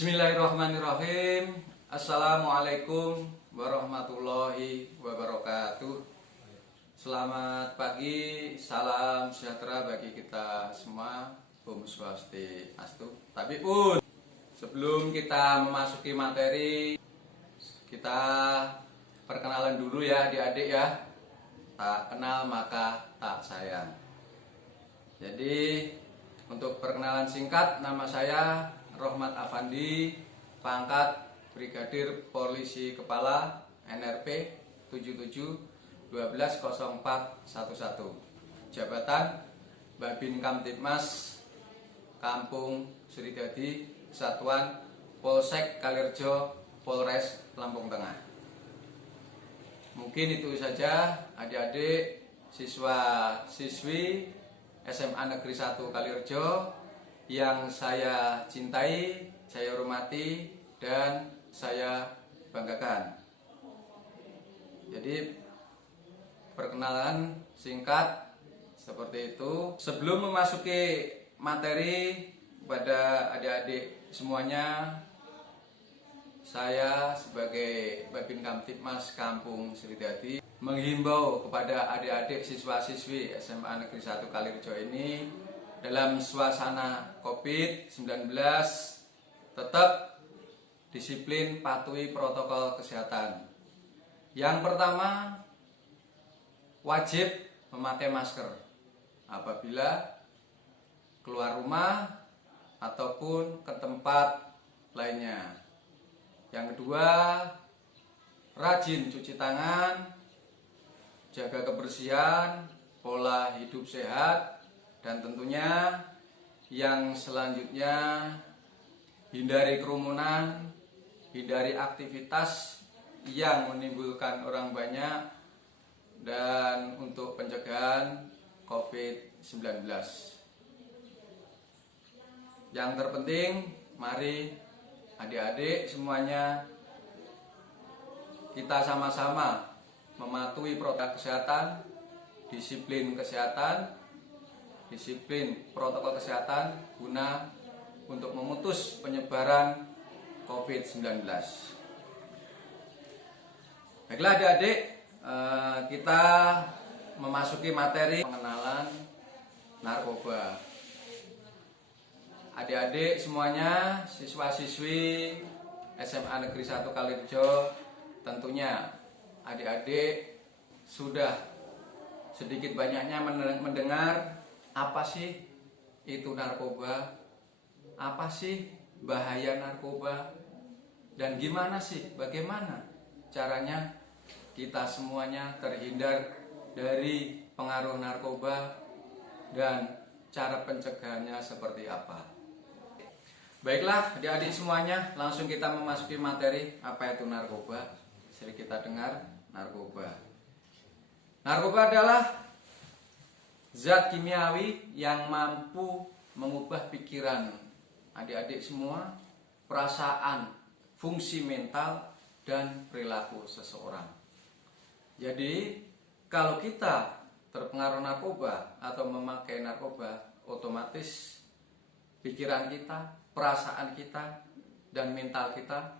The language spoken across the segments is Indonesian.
Bismillahirrahmanirrahim. Assalamualaikum warahmatullahi wabarakatuh. Selamat pagi, salam sejahtera bagi kita semua. Om Swastiastu. Tapi pun sebelum kita memasuki materi, kita perkenalan dulu ya adik-adik ya. Tak kenal maka tak sayang. Jadi untuk perkenalan singkat, nama saya Rohmat Afandi, pangkat Brigadir Polisi Kepala NRP 77120411, jabatan Babin Kamtibmas Kampung Suridadi, Kesatuan Polsek Kalirjo, Polres Lampung Tengah. Mungkin itu saja adik-adik siswa-siswi SMA Negeri 1 Kalirjo yang saya cintai, saya hormati, dan saya banggakan. Jadi perkenalan singkat seperti itu. Sebelum memasuki materi pada adik-adik semuanya, saya sebagai Babin Kamtibmas Kampung Suridadi menghimbau kepada adik-adik siswa-siswi SMA Negeri 1 Kalirjo ini dalam suasana COVID-19 tetap disiplin, patuhi protokol kesehatan. Yang pertama, wajib memakai masker apabila keluar rumah ataupun ke tempat lainnya. Yang kedua, rajin cuci tangan, jaga kebersihan, pola hidup sehat, dan tentunya yang selanjutnya hindari kerumunan, hindari aktivitas yang menimbulkan orang banyak, dan untuk pencegahan COVID-19. Yang terpenting, mari adik-adik semuanya kita sama-sama mematuhi protokol kesehatan, disiplin protokol kesehatan guna untuk memutus penyebaran COVID-19. Baiklah adik-adik, kita memasuki materi pengenalan narkoba. Adik-adik semuanya, siswa-siswi SMA Negeri 1 Kalirjo, tentunya adik-adik sudah sedikit banyaknya mendengar apa sih itu narkoba, apa sih bahaya narkoba, dan bagaimana caranya kita semuanya terhindar dari pengaruh narkoba dan cara pencegahannya seperti apa. Baiklah adik-adik semuanya, langsung kita memasuki materi apa itu narkoba. Jadi kita dengar narkoba. Narkoba adalah zat kimiawi yang mampu mengubah pikiran adik-adik semua, perasaan, fungsi mental, dan perilaku seseorang. Jadi kalau kita terpengaruh narkoba atau memakai narkoba, otomatis pikiran kita, perasaan kita, dan mental kita,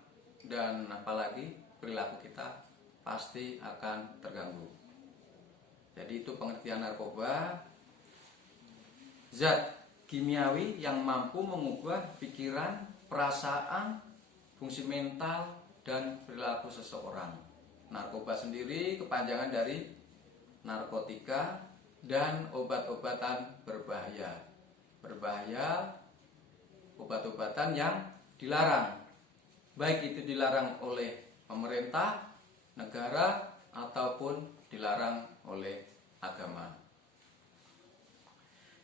dan apalagi perilaku kita pasti akan terganggu. Jadi itu pengertian narkoba, zat kimiawi yang mampu mengubah pikiran, perasaan, fungsi mental, dan perilaku seseorang. Narkoba sendiri kepanjangan dari narkotika dan obat-obatan berbahaya. Berbahaya, obat-obatan yang dilarang, baik itu dilarang oleh pemerintah, negara, ataupun dilarang oleh agama.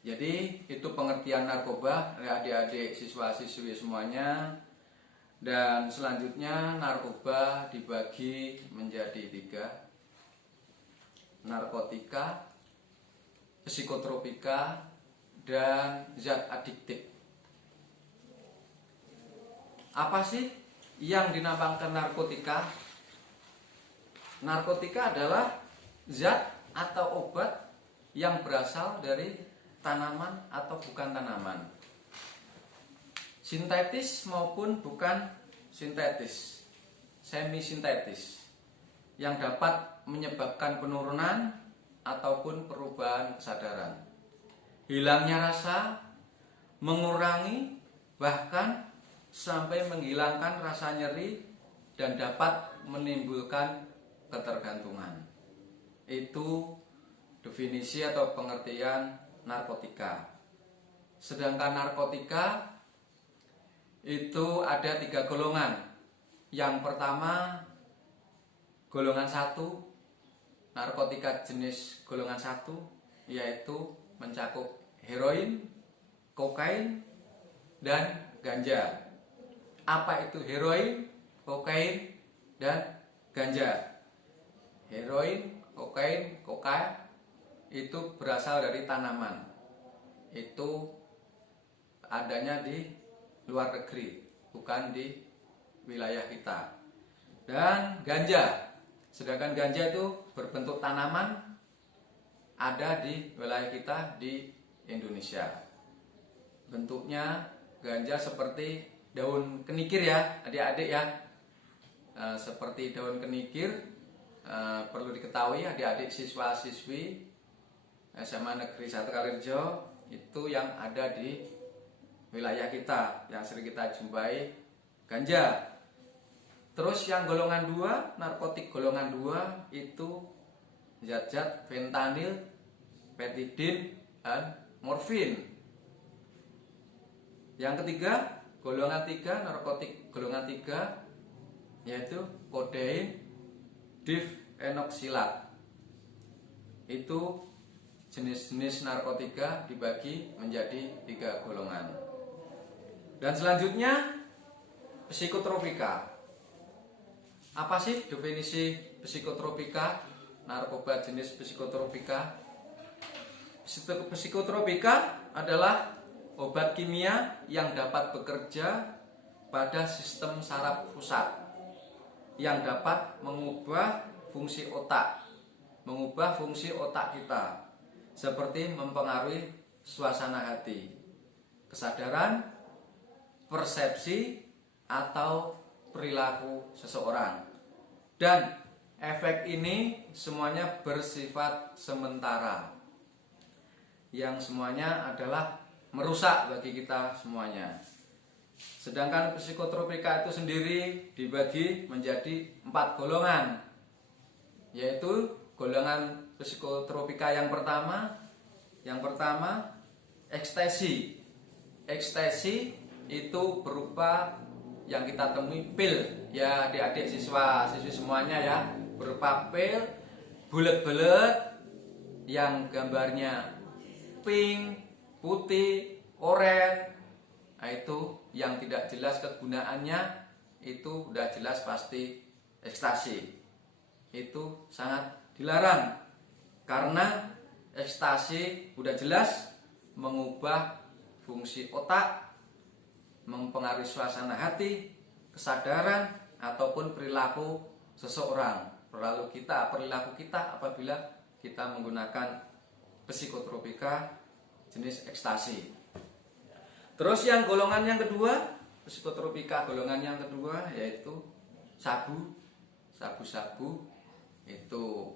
Jadi itu pengertian narkoba adik-adik siswa-siswi semuanya. Dan selanjutnya narkoba dibagi menjadi 3: narkotika, psikotropika, dan zat adiktif. Apa sih yang dinamakan narkotika? Narkotika adalah zat atau obat yang berasal dari tanaman atau bukan tanaman. sintetis maupun bukan sintetis, semi sintetis, yang dapat menyebabkan penurunan ataupun perubahan kesadaran, hilangnya rasa, mengurangi, bahkan sampai menghilangkan rasa nyeri, dan dapat menimbulkan ketergantungan. Itu definisi atau pengertian narkotika. Sedangkan narkotika itu ada 3 golongan. Yang pertama, golongan 1, narkotika jenis golongan 1, yaitu mencakup heroin, kokain, dan ganja. Apa itu heroin, kokain, dan ganja? Heroin, kokain, itu berasal dari tanaman. Itu adanya di luar negeri, bukan di wilayah kita. Dan ganja, sedangkan ganja itu berbentuk tanaman, ada di wilayah kita di Indonesia. Bentuknya ganja seperti daun kenikir ya adik-adik ya, seperti daun kenikir. Perlu diketahui adik-adik siswa-siswi SMA Negeri 1 Kalirejo itu yang ada di wilayah kita, yang sering kita jumpai ganja. Terus yang golongan 2, narkotik golongan 2 itu zat-zat fentanyl, petidin, dan morfin. Yang ketiga, golongan 3, narkotik golongan 3 yaitu kodein, difenoksilat. Itu jenis-jenis narkotika dibagi menjadi 3 golongan. Dan selanjutnya psikotropika. Apa sih definisi psikotropika? Narkoba jenis psikotropika. Psikotropika adalah obat kimia yang dapat bekerja pada sistem saraf pusat, yang dapat mengubah fungsi otak kita, seperti mempengaruhi suasana hati, kesadaran, persepsi, atau perilaku seseorang. Dan efek ini semuanya bersifat sementara, yang semuanya adalah merusak bagi kita semuanya. Sedangkan psikotropika itu sendiri dibagi menjadi 4 golongan, yaitu golongan psikotropika yang pertama ekstasi. Ekstasi itu berupa yang kita temui pil ya adik-adik siswa-siswi semuanya ya, berupa pil bulet-bulet yang gambarnya pink, putih, oranye. Nah, itu yang tidak jelas kegunaannya, itu udah jelas pasti ekstasi. Itu sangat dilarang karena ekstasi udah jelas mengubah fungsi otak, mempengaruhi suasana hati, kesadaran, ataupun perilaku seseorang. Perilaku kita apabila kita menggunakan psikotropika jenis ekstasi. Terus yang golongan yang kedua, psikotropika golongan yang kedua yaitu sabu-sabu. Itu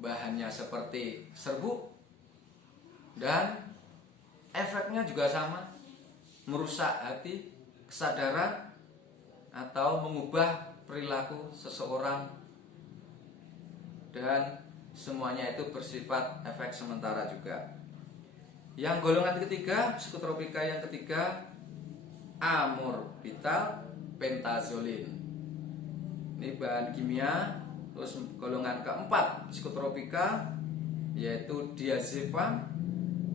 bahannya seperti serbuk dan efeknya juga sama, merusak hati, kesadaran, atau mengubah perilaku seseorang, dan semuanya itu bersifat efek sementara juga. Yang golongan ketiga, psikotropika yang ketiga, amorbital pentazolin. Ini bahan kimia. Terus golongan keempat psikotropika yaitu diazepam,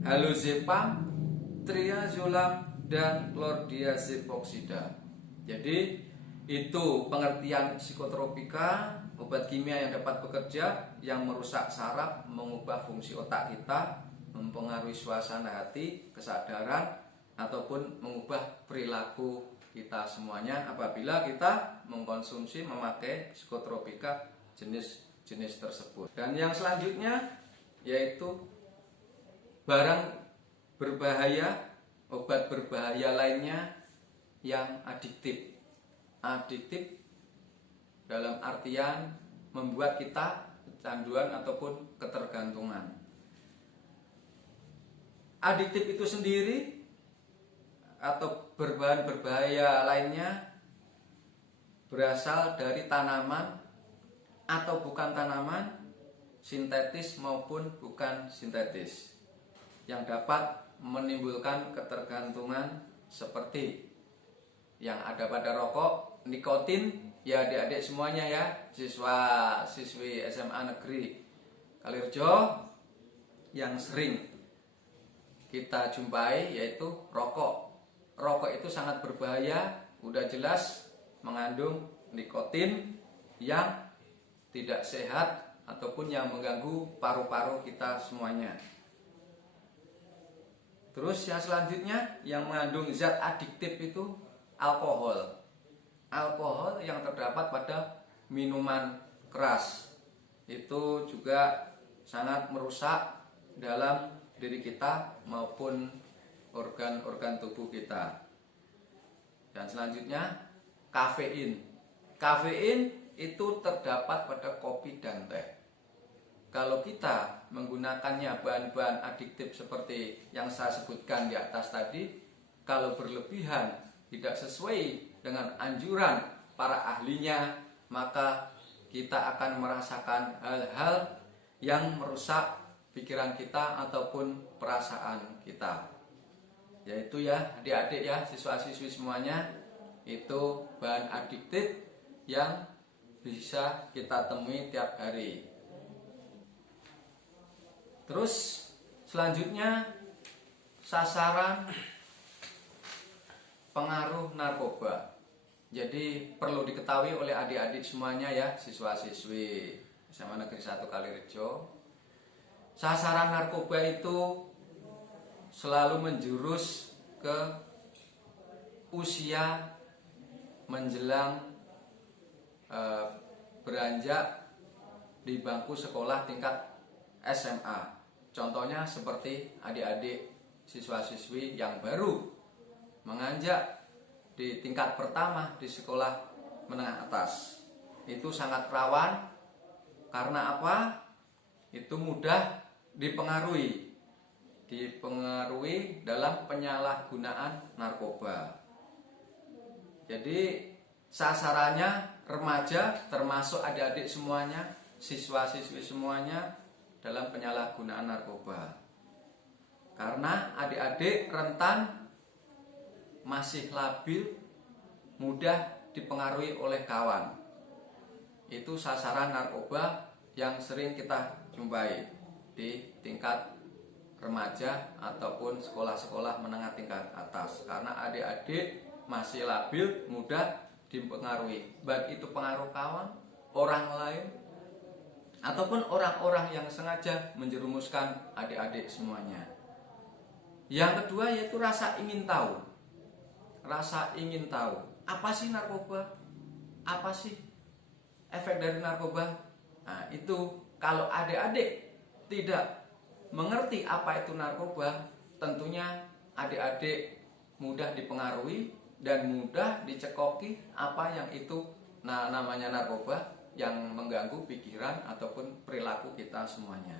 halozepam, triazolam, dan chlordiazepoksida. Jadi itu pengertian psikotropika, obat kimia yang dapat bekerja, yang merusak saraf, mengubah fungsi otak kita, mempengaruhi suasana hati, kesadaran, ataupun mengubah perilaku kita semuanya apabila kita mengkonsumsi, memakai psikotropika jenis-jenis tersebut. Dan yang selanjutnya yaitu barang berbahaya, obat berbahaya lainnya yang adiktif. Adiktif dalam artian membuat kita kecanduan ataupun ketergantungan. Adiktif itu sendiri atau berbahan berbahaya lainnya berasal dari tanaman atau bukan tanaman, sintetis maupun bukan sintetis, yang dapat menimbulkan ketergantungan seperti yang ada pada rokok, nikotin. Ya adik-adik semuanya ya, siswa-siswi SMA Negeri Kalirejo, yang sering kita jumpai yaitu rokok. Rokok itu sangat berbahaya, udah jelas mengandung nikotin yang tidak sehat ataupun yang mengganggu paru-paru kita semuanya. Terus yang selanjutnya yang mengandung zat adiktif itu alkohol. Alkohol yang terdapat pada minuman keras itu juga sangat merusak dalam diri kita maupun organ-organ tubuh kita. Dan selanjutnya kafein. Kafein itu terdapat pada kopi dan teh. Kalau kita menggunakannya bahan-bahan adiktif seperti yang saya sebutkan di atas tadi, kalau berlebihan tidak sesuai dengan anjuran para ahlinya, maka kita akan merasakan hal-hal yang merusak pikiran kita ataupun perasaan kita. Yaitu ya adik-adik ya, siswa-siswi semuanya, itu bahan adiktif yang bisa kita temui tiap hari. Terus selanjutnya sasaran pengaruh narkoba. Jadi perlu diketahui oleh adik-adik semuanya ya, siswa-siswi SMA Negeri 1 Kalirejo. Sasaran narkoba itu selalu menjurus ke usia menjelang beranjak di bangku sekolah tingkat SMA. Contohnya seperti adik-adik siswa-siswi yang baru menganjak di tingkat pertama di sekolah menengah atas. Itu sangat rawan karena apa? Itu mudah dipengaruhi dalam penyalahgunaan narkoba. Jadi sasarannya remaja, termasuk adik-adik semuanya, siswa-siswi semuanya dalam penyalahgunaan narkoba. Karena adik-adik rentan, masih labil, mudah dipengaruhi oleh kawan. Itu sasaran narkoba yang sering kita jumpai di tingkat remaja ataupun sekolah-sekolah menengah tingkat atas. Karena adik-adik masih labil, mudah dipengaruhi, baik itu pengaruh kawan, orang lain, ataupun orang-orang yang sengaja menjerumuskan adik-adik semuanya. Yang kedua yaitu rasa ingin tahu. Rasa ingin tahu, apa sih narkoba? Apa sih efek dari narkoba? Nah, itu kalau adik-adik tidak mengerti apa itu narkoba, tentunya adik-adik mudah dipengaruhi dan mudah dicekoki apa yang itu namanya narkoba yang mengganggu pikiran ataupun perilaku kita semuanya.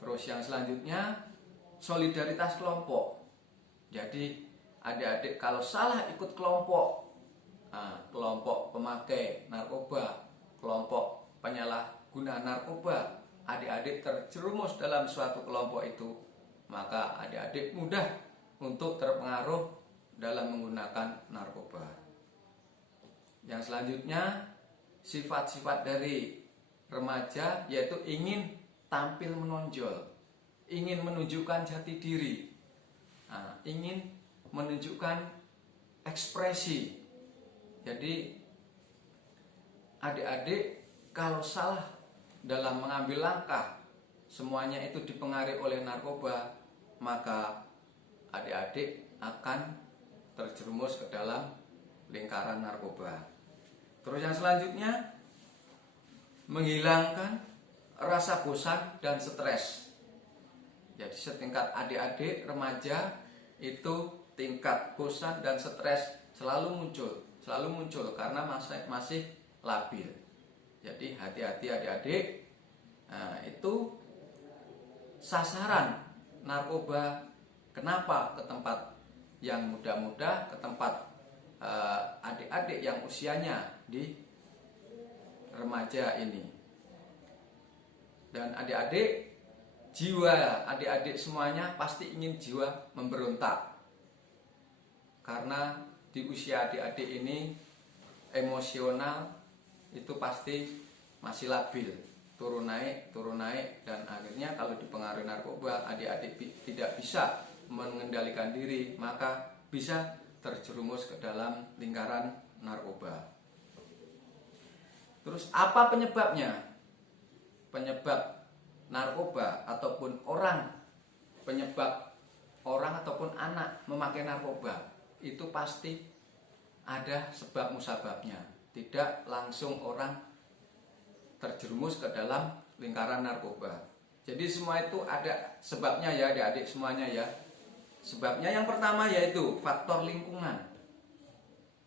Terus yang selanjutnya solidaritas kelompok. Jadi adik-adik kalau salah ikut kelompok, kelompok pemakai narkoba, kelompok penyalahguna narkoba, adik-adik terjerumus dalam suatu kelompok itu, maka adik-adik mudah untuk terpengaruh dalam menggunakan narkoba. Yang selanjutnya sifat-sifat dari remaja yaitu ingin tampil menonjol, ingin menunjukkan jati diri, ingin menunjukkan ekspresi. Jadi adik-adik kalau salah dalam mengambil langkah, semuanya itu dipengaruhi oleh narkoba, maka adik-adik akan terjerumus ke dalam lingkaran narkoba. Terus yang selanjutnya menghilangkan rasa bosan dan stres. Jadi setingkat adik-adik remaja itu tingkat bosan dan stres selalu muncul karena masih labil. Jadi hati-hati adik-adik. Nah, itu sasaran narkoba. Kenapa ke tempat yang muda-muda, ke tempat adik-adik yang usianya di remaja ini. Dan adik-adik, jiwa adik-adik semuanya pasti ingin jiwa memberontak. Karena di usia adik-adik ini emosional itu pasti masih labil, turun naik, dan akhirnya kalau dipengaruhi narkoba, adik-adik tidak bisa mengendalikan diri, maka bisa terjerumus ke dalam lingkaran narkoba. Terus apa penyebabnya? Penyebab narkoba ataupun penyebab orang ataupun anak memakai narkoba itu pasti ada sebab musababnya. Tidak langsung orang terjerumus ke dalam lingkaran narkoba. Jadi semua itu ada sebabnya ya adik-adik semuanya ya. Sebabnya yang pertama yaitu faktor lingkungan.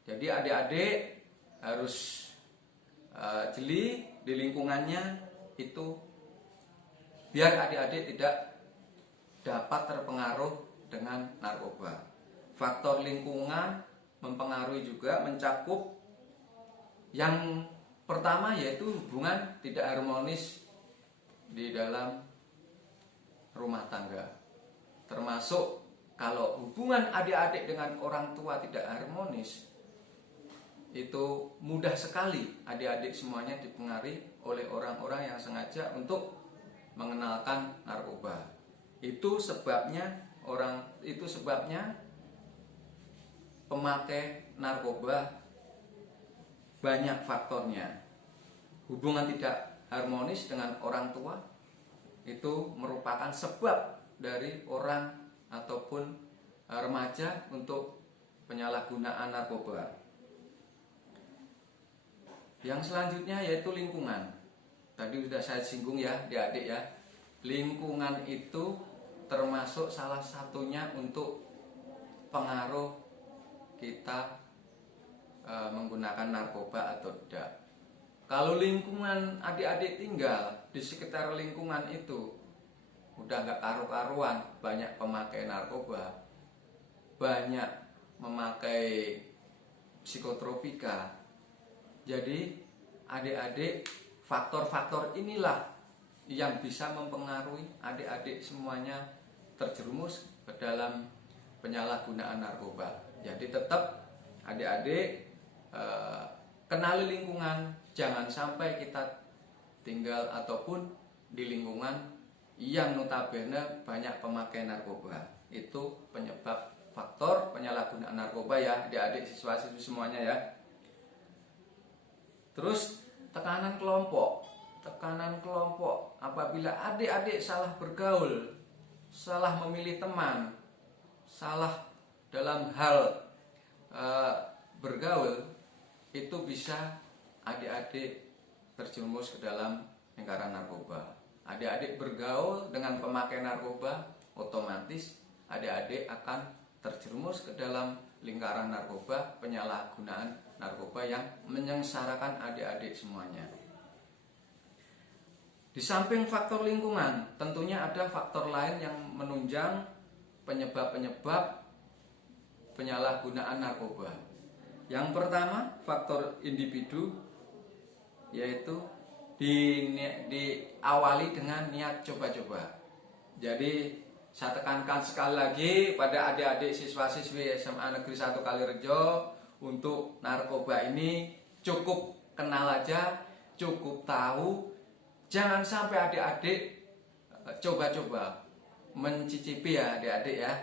Jadi adik-adik harus jeli di lingkungannya itu, biar adik-adik tidak dapat terpengaruh dengan narkoba. Faktor lingkungan mempengaruhi juga, mencakup yang pertama yaitu hubungan tidak harmonis di dalam rumah tangga. Termasuk kalau hubungan adik-adik dengan orang tua tidak harmonis, itu mudah sekali adik-adik semuanya dipengaruhi oleh orang-orang yang sengaja untuk mengenalkan narkoba. Itu sebabnya pemakai narkoba banyak faktornya. Hubungan tidak harmonis dengan orang tua itu merupakan sebab dari orang ataupun remaja untuk penyalahgunaan narkoba. Yang selanjutnya yaitu lingkungan. Tadi sudah saya singgung ya adik-adik ya. Lingkungan itu termasuk salah satunya untuk pengaruh kita menggunakan narkoba atau tidak. Kalau lingkungan adik-adik tinggal di sekitar lingkungan itu udah gak karu-karuan, banyak pemakai narkoba, banyak memakai psikotropika. Jadi adik-adik, faktor-faktor inilah yang bisa mempengaruhi adik-adik semuanya terjerumus ke dalam penyalahgunaan narkoba. Jadi tetap adik-adik kenali lingkungan, jangan sampai kita tinggal ataupun di lingkungan yang notabene banyak pemakai narkoba. Itu penyebab faktor penyalahgunaan narkoba ya adik-adik, siswa-siswi semuanya ya. Terus tekanan kelompok apabila adik-adik salah bergaul, salah memilih teman, salah dalam hal bergaul, itu bisa adik-adik terjerumus ke dalam lingkaran narkoba. Adik-adik bergaul dengan pemakai narkoba, otomatis adik-adik akan terjerumus ke dalam lingkaran narkoba, penyalahgunaan narkoba yang menyengsarakan adik-adik semuanya. Di samping faktor lingkungan, tentunya ada faktor lain yang menunjang penyebab-penyebab penyalahgunaan narkoba. Yang pertama, faktor individu, yaitu diawali dengan niat coba-coba. Jadi saya tekankan sekali lagi pada adik-adik siswa-siswi SMA Negeri 1 Kalirejo, untuk narkoba ini cukup kenal aja, cukup tahu. Jangan sampai adik-adik coba-coba mencicipi ya adik-adik ya,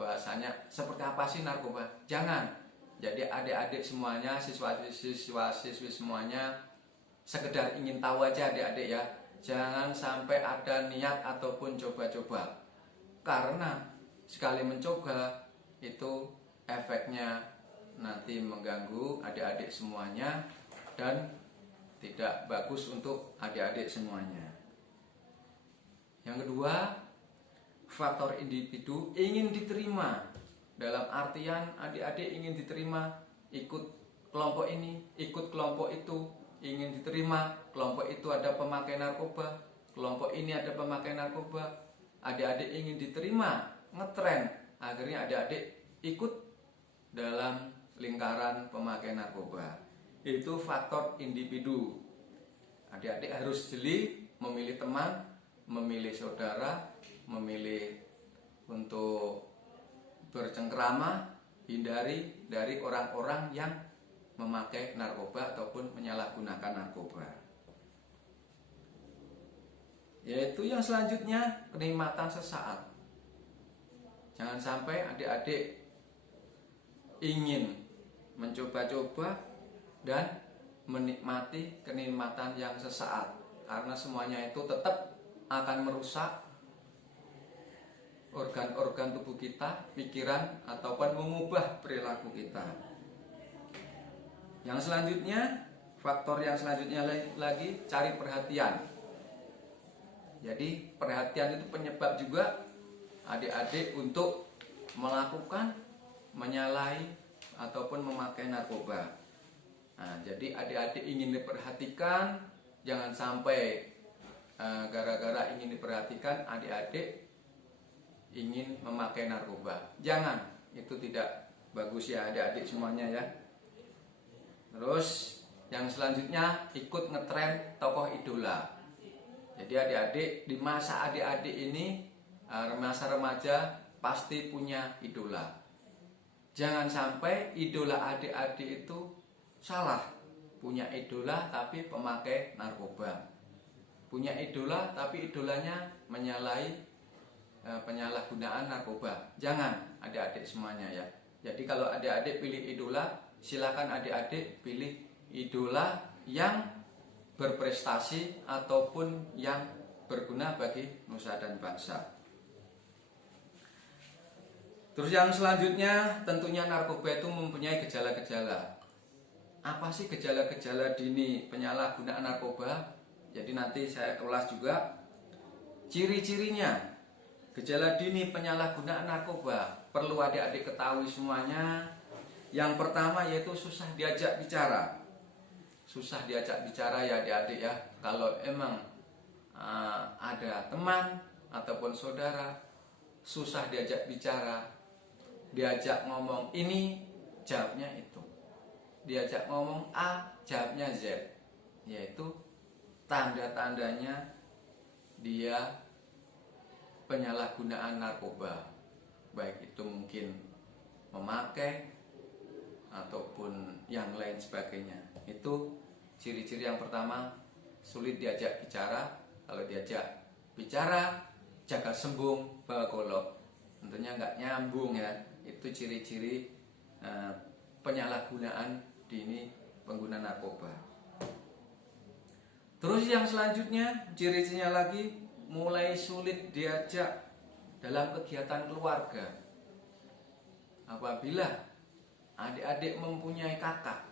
bahasanya seperti apa sih narkoba. Jangan. Jadi adik-adik semuanya, siswa-siswi semuanya sekedar ingin tahu aja adik-adik ya. Jangan sampai ada niat ataupun coba-coba. Karena sekali mencoba itu efeknya nanti mengganggu adik-adik semuanya dan tidak bagus untuk adik-adik semuanya. Yang kedua, faktor individu ingin diterima dalam artian adik-adik ingin diterima ikut kelompok ini, ikut kelompok itu, ingin diterima kelompok itu ada pemakai narkoba, kelompok ini ada pemakai narkoba, adik-adik ingin diterima ngetren, akhirnya adik-adik ikut dalam lingkaran pemakai narkoba. Itu faktor individu. Adik-adik harus jeli memilih teman, memilih saudara, memilih untuk bercengkrama, hindari dari orang-orang yang memakai narkoba ataupun menyalahgunakan narkoba. Yaitu yang selanjutnya, kenikmatan sesaat. Jangan sampai adik-adik ingin mencoba-coba dan menikmati kenikmatan yang sesaat, karena semuanya itu tetap akan merusak organ-organ tubuh kita, pikiran, ataupun mengubah perilaku kita. Yang selanjutnya, faktor yang selanjutnya lagi, cari perhatian. Jadi perhatian itu penyebab juga adik-adik untuk melakukan, menyalahi, ataupun memakai narkoba. Nah, jadi adik-adik ingin diperhatikan, jangan sampai gara-gara ingin diperhatikan adik-adik ingin memakai narkoba. Jangan, itu tidak bagus ya adik-adik semuanya ya. Terus yang selanjutnya, ikut ngetren tokoh idola. Jadi adik-adik di masa adik-adik ini, masa remaja pasti punya idola. Jangan sampai idola adik-adik itu salah. Punya idola tapi pemakai narkoba. Punya idola tapi idolanya menyalahi penyalahgunaan narkoba. Jangan adik-adik semuanya ya. Jadi kalau adik-adik pilih idola, silakan adik-adik pilih idola yang berprestasi ataupun yang berguna bagi nusa dan bangsa. Terus yang selanjutnya, tentunya narkoba itu mempunyai gejala-gejala. Apa sih gejala-gejala dini penyalahgunaan narkoba? Jadi nanti saya ulas juga ciri-cirinya. Gejala dini penyalahgunaan narkoba perlu adik-adik ketahui semuanya. Yang pertama yaitu susah diajak bicara. Susah diajak bicara ya adik-adik ya. Kalau emang ada teman ataupun saudara susah diajak bicara, diajak ngomong ini, jawabnya itu. Diajak ngomong A, jawabnya Z. Yaitu tanda-tandanya dia penyalahgunaan narkoba, baik itu mungkin memakai ataupun yang lain sebagainya. Itu ciri-ciri yang pertama, sulit diajak bicara. Kalau diajak bicara, jaga sembung, bawa golok, tentunya nggak nyambung ya. Itu ciri-ciri penyalahgunaan dini pengguna narkoba. Terus yang selanjutnya, ciri-cirinya lagi, mulai sulit diajak dalam kegiatan keluarga. Apabila adik-adik mempunyai kakak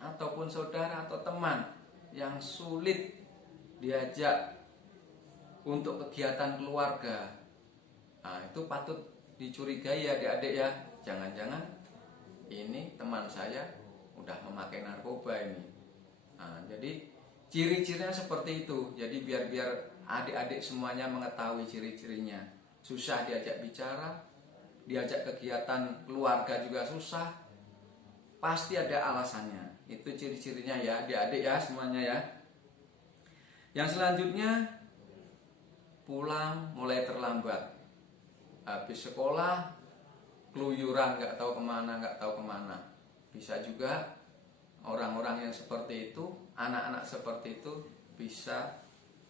ataupun saudara atau teman yang sulit diajak untuk kegiatan keluarga, nah, itu patut dicurigai ya adik-adik ya. Jangan-jangan ini teman saya udah memakai narkoba ini. Nah, jadi ciri-cirinya seperti itu. Jadi biar adik-adik semuanya mengetahui ciri-cirinya. Susah diajak bicara, diajak kegiatan keluarga juga susah. Pasti ada alasannya. Itu ciri-cirinya ya adik-adik ya semuanya ya. Yang selanjutnya, pulang mulai terlambat. Habis sekolah keluyuran, nggak tahu kemana. Bisa juga orang-orang yang seperti itu, anak-anak seperti itu bisa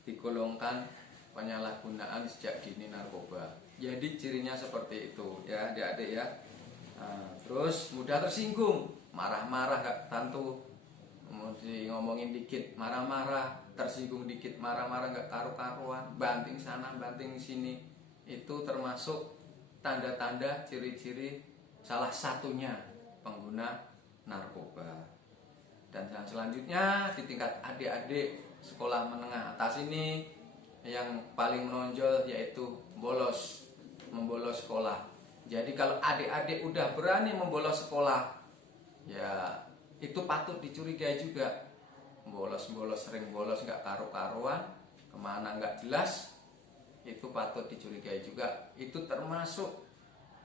digolongkan penyalahgunaan sejak dini narkoba. Jadi cirinya seperti itu ya adik-adik ya. Nah, terus mudah tersinggung, marah-marah nggak tentu, ngomongin dikit marah-marah, tersinggung dikit marah-marah nggak karu-karuan, banting sana banting sini. Itu termasuk tanda-tanda ciri-ciri salah satunya pengguna narkoba. Dan yang selanjutnya di tingkat adik-adik sekolah menengah atas ini, yang paling menonjol yaitu membolos sekolah. Jadi kalau adik-adik udah berani membolos sekolah, ya itu patut dicurigai juga. Bolos-bolos, sering bolos nggak karu-karuan, kemana nggak jelas, itu patut dicurigai juga. Itu termasuk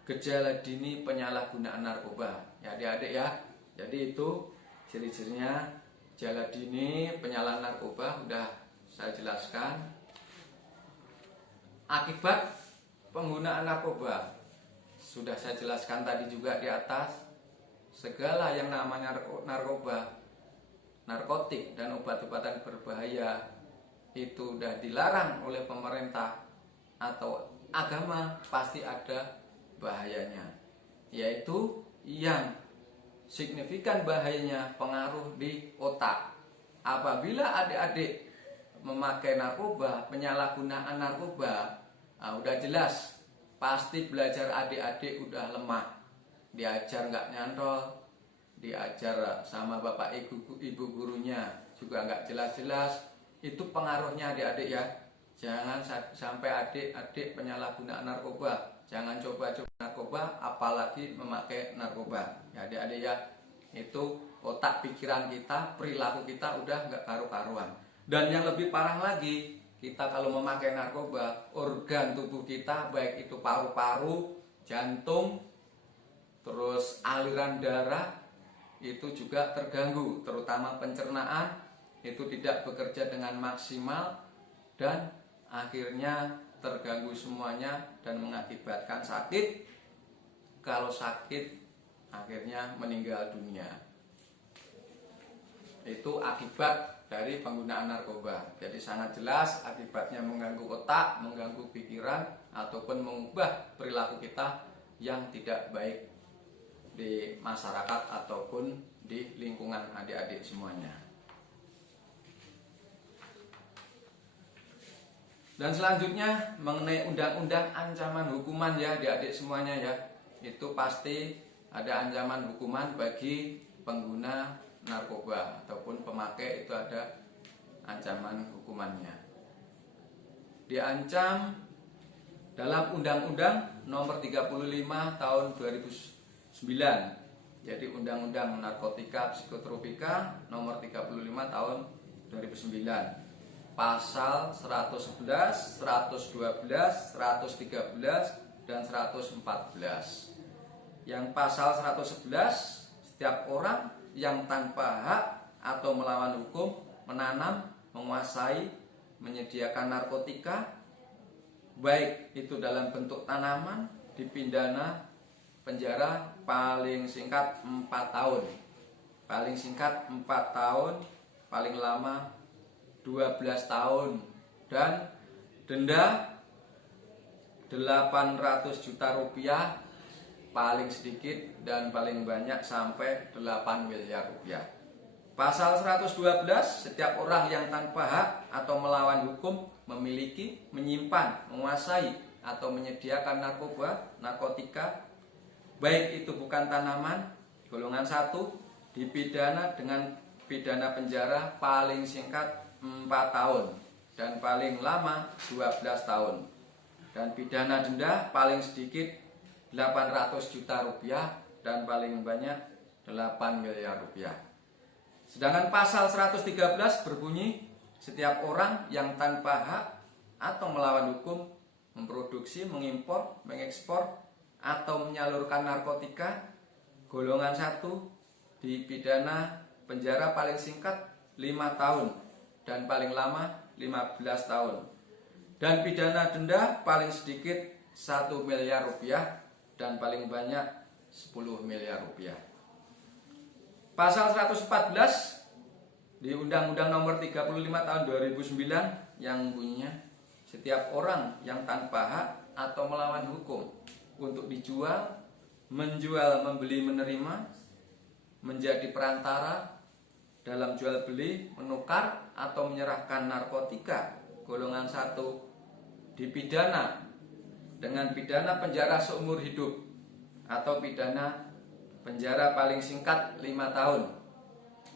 gejala dini penyalahgunaan narkoba, ya adik-adik ya. Jadi itu ciri-cirinya gejala dini penyalahgunaan narkoba udah saya jelaskan. Akibat penggunaan narkoba sudah saya jelaskan tadi juga di atas. Segala yang namanya narkoba, narkotik dan obat-obatan berbahaya itu sudah dilarang oleh pemerintah atau agama, pasti ada bahayanya, yaitu yang signifikan bahayanya pengaruh di otak. Apabila adik-adik memakai narkoba, penyalahgunaan narkoba, udah jelas pasti belajar adik-adik udah lemah. Diajar nggak nyantol, diajar sama bapak ibu gurunya juga nggak jelas-jelas. Itu pengaruhnya adik-adik ya. Jangan sampai adik-adik penyalahgunaan narkoba. Jangan coba-coba narkoba, apalagi memakai narkoba. Ya adik-adik ya, itu otak pikiran kita, perilaku kita udah nggak karu-karuan. Dan yang lebih parah lagi, kita kalau memakai narkoba, organ tubuh kita, baik itu paru-paru, jantung, terus aliran darah, itu juga terganggu. Terutama pencernaan, itu tidak bekerja dengan maksimal, dan akhirnya terganggu semuanya dan mengakibatkan sakit. Kalau sakit, akhirnya meninggal dunia. Itu akibat dari penggunaan narkoba. Jadi sangat jelas akibatnya mengganggu otak, mengganggu pikiran, ataupun mengubah perilaku kita yang tidak baik di masyarakat ataupun di lingkungan adik-adik semuanya. Dan selanjutnya mengenai undang-undang ancaman hukuman ya adik-adik semuanya ya. Itu pasti ada ancaman hukuman bagi pengguna narkoba ataupun pemakai, itu ada ancaman hukumannya. Diancam dalam Undang-Undang Nomor 35 Tahun 2009. Jadi Undang-Undang Narkotika Psikotropika Nomor 35 Tahun 2009. Pasal 111, 112, 113 dan 114. Yang pasal 111, setiap orang yang tanpa hak atau melawan hukum menanam, menguasai, menyediakan narkotika, baik itu dalam bentuk tanaman, dipidana penjara paling singkat 4 tahun. Paling singkat 4 tahun, paling lama 12 tahun, dan denda 800 juta rupiah paling sedikit, dan paling banyak sampai 8 miliar rupiah. Pasal 112, setiap orang yang tanpa hak atau melawan hukum memiliki, menyimpan, menguasai atau menyediakan narkotika, baik itu bukan tanaman, golongan 1, dipidana dengan pidana penjara paling singkat 4 tahun dan paling lama 12 tahun, dan pidana denda paling sedikit 800 juta rupiah dan paling banyak 8 miliar rupiah. Sedangkan pasal 113 berbunyi, setiap orang yang tanpa hak atau melawan hukum memproduksi, mengimpor, mengekspor atau menyalurkan narkotika, golongan 1, dipidana penjara paling singkat 5 tahun dan paling lama 15 tahun, dan pidana denda paling sedikit 1 miliar rupiah dan paling banyak 10 miliar rupiah. Pasal 114 di Undang-Undang Nomor 35 Tahun 2009 yang bunyinya, setiap orang yang tanpa hak atau melawan hukum untuk dijual, menjual, membeli, menerima, menjadi perantara dalam jual beli, menukar atau menyerahkan narkotika, golongan 1, dipidana dengan pidana penjara seumur hidup atau pidana penjara paling singkat 5 tahun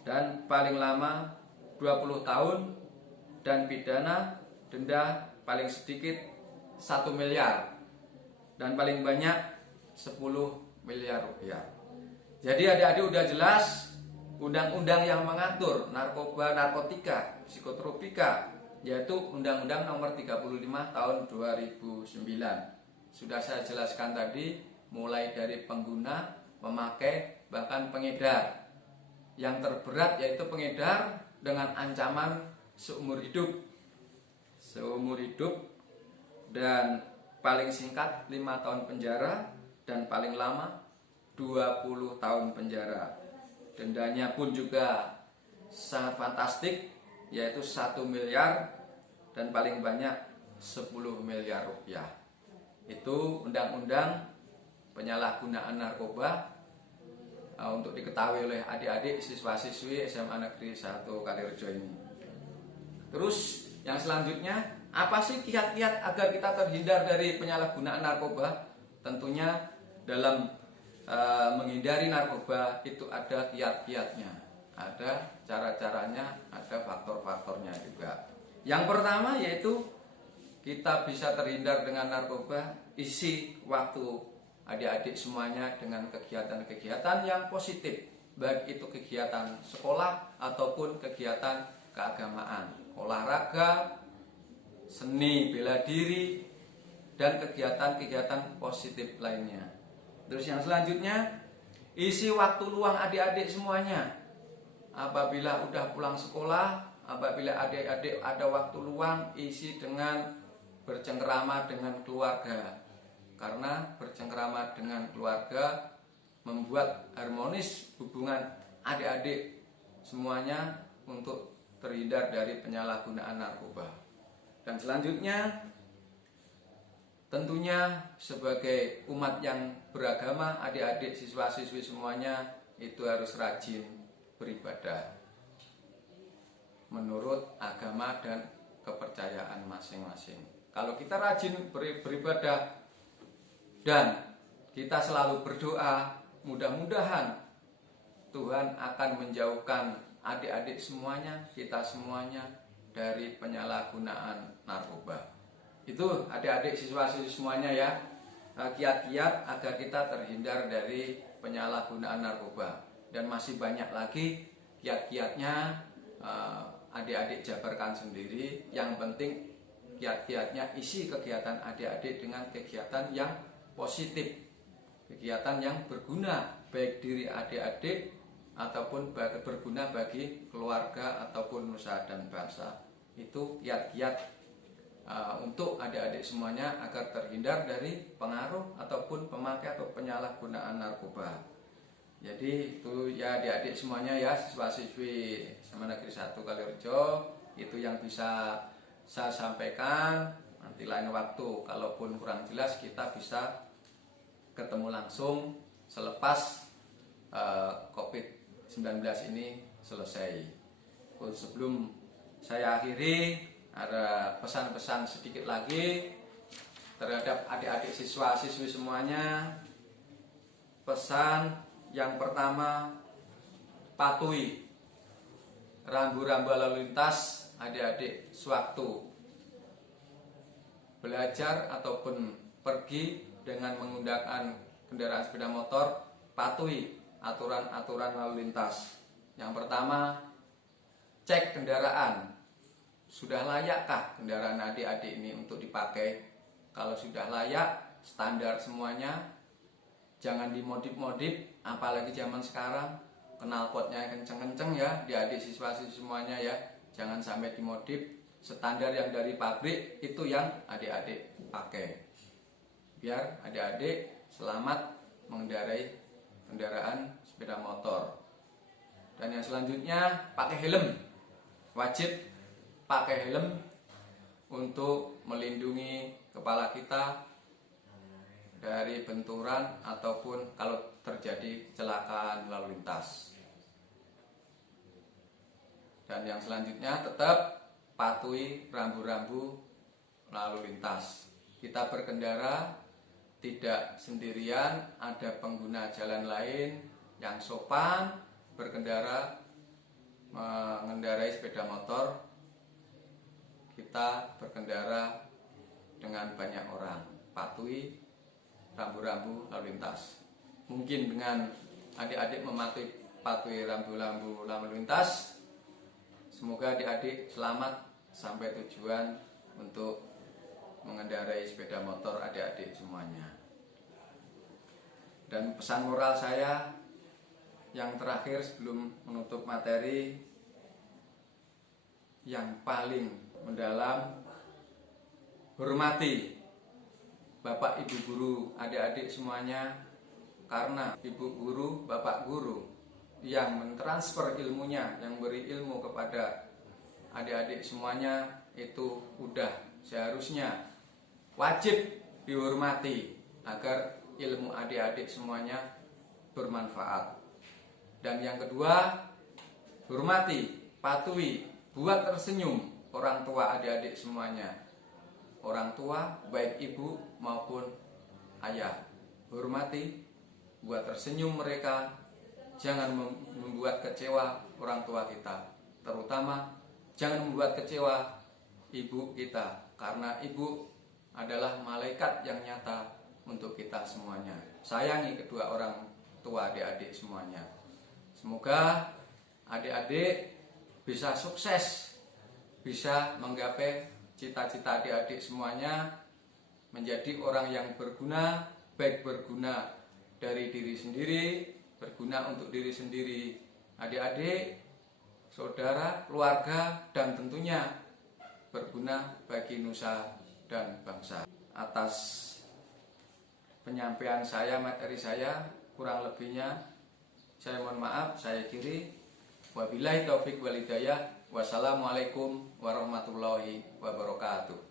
dan paling lama 20 tahun, dan pidana denda paling sedikit 1 miliar dan paling banyak 10 miliar rupiah. Jadi adik-adik udah jelas undang-undang yang mengatur narkoba, narkotika, psikotropika, yaitu Undang-Undang Nomor 35 Tahun 2009. Sudah saya jelaskan tadi, mulai dari pengguna, pemakai, bahkan pengedar. Yang terberat yaitu pengedar dengan ancaman seumur hidup. Seumur hidup, dan paling singkat 5 tahun penjara, dan paling lama 20 tahun penjara. Dendanya pun juga sangat fantastik, yaitu 1 miliar dan paling banyak 10 miliar rupiah. Itu undang-undang penyalahgunaan narkoba, untuk diketahui oleh adik-adik siswa-siswi SMA Negeri 1 Kalirejo ini. Terus yang selanjutnya, apa sih kiat-kiat agar kita terhindar dari penyalahgunaan narkoba? Tentunya dalam menghindari narkoba itu ada kiat-kiatnya, ada cara-caranya, ada faktor-faktornya juga. Yang pertama yaitu kita bisa terhindar dengan narkoba, isi waktu adik-adik semuanya dengan kegiatan-kegiatan yang positif, baik itu kegiatan sekolah ataupun kegiatan keagamaan, olahraga, seni bela diri, dan kegiatan-kegiatan positif lainnya. Terus yang selanjutnya, isi waktu luang adik-adik semuanya. Apabila udah pulang sekolah, apabila adik-adik ada waktu luang, isi dengan bercengkerama dengan keluarga. Karena bercengkerama dengan keluarga membuat harmonis hubungan adik-adik semuanya untuk terhindar dari penyalahgunaan narkoba. Dan selanjutnya, tentunya sebagai umat yang beragama, adik-adik siswa-siswi semuanya itu harus rajin beribadah menurut agama dan kepercayaan masing-masing. Kalau kita rajin beribadah dan kita selalu berdoa, mudah-mudahan Tuhan akan menjauhkan adik-adik semuanya, kita semuanya dari penyalahgunaan narkoba. Itu adik-adik siswa-siswi semuanya ya, kiat-kiat agar kita terhindar dari penyalahgunaan narkoba. Dan masih banyak lagi kiat-kiatnya, adik-adik jabarkan sendiri. Yang penting kiat-kiatnya isi kegiatan adik-adik dengan kegiatan yang positif, kegiatan yang berguna baik diri adik-adik ataupun berguna bagi keluarga ataupun nusa dan bangsa. Itu kiat-kiat untuk adik-adik semuanya agar terhindar dari pengaruh ataupun pemakai atau penyalahgunaan narkoba. Jadi itu ya adik-adik semuanya ya, siswa-siswi SMA Negeri 1 Kalirejo, itu yang bisa saya sampaikan. Nanti lain waktu kalaupun kurang jelas kita bisa ketemu langsung selepas COVID-19 ini selesai. Sebelum saya akhiri, ada pesan-pesan sedikit lagi terhadap adik-adik siswa-siswi semuanya. Pesan yang pertama, patuhi rambu-rambu lalu lintas adik-adik sewaktu belajar ataupun pergi dengan menggunakan kendaraan sepeda motor. Patuhi aturan-aturan lalu lintas. Yang pertama, cek kendaraan. Sudah layakkah kendaraan adik-adik ini untuk dipakai? Kalau sudah layak, standar semuanya, jangan dimodif-modif, apalagi zaman sekarang knalpotnya kenceng-kenceng ya, adik-adik siswa-siswi semuanya ya, jangan sampai dimodif. Standar yang dari pabrik itu yang adik-adik pakai, biar adik-adik selamat mengendarai kendaraan sepeda motor. Dan yang selanjutnya, pakai helm. Wajib pakai helm untuk melindungi kepala kita dari benturan ataupun kalau terjadi kecelakaan lalu lintas. Dan yang selanjutnya, tetap patuhi rambu-rambu lalu lintas. Kita berkendara tidak sendirian, ada pengguna jalan lain yang sopan berkendara, mengendarai sepeda motor. Kita berkendara dengan banyak orang, patuhi rambu-rambu lalu lintas. Mungkin dengan adik-adik mematuhi rambu-rambu lalu lintas, semoga adik-adik selamat sampai tujuan untuk mengendarai sepeda motor adik-adik semuanya. Dan pesan moral saya yang terakhir sebelum menutup materi, yang paling mendalam, hormati Bapak Ibu guru adik-adik semuanya, karena Ibu guru, Bapak guru yang mentransfer ilmunya, yang beri ilmu kepada adik-adik semuanya, itu udah seharusnya wajib dihormati agar ilmu adik-adik semuanya bermanfaat. Dan yang kedua, hormati, patuhi, buat tersenyum orang tua adik-adik semuanya. Orang tua baik ibu maupun ayah, hormati, buat tersenyum mereka. Jangan membuat kecewa orang tua kita, terutama jangan membuat kecewa ibu kita, karena ibu adalah malaikat yang nyata untuk kita semuanya. Sayangi kedua orang tua adik-adik semuanya. Semoga adik-adik bisa sukses, bisa menggapai cita-cita adik-adik semuanya, menjadi orang yang berguna, baik berguna dari diri sendiri, berguna untuk diri sendiri, adik-adik, saudara, keluarga, dan tentunya berguna bagi nusa dan bangsa. Atas penyampaian saya, materi saya, kurang lebihnya saya mohon maaf, saya akhiri. Wabillahi taufik wal hidayah. Wassalamualaikum warahmatullahi wabarakatuh.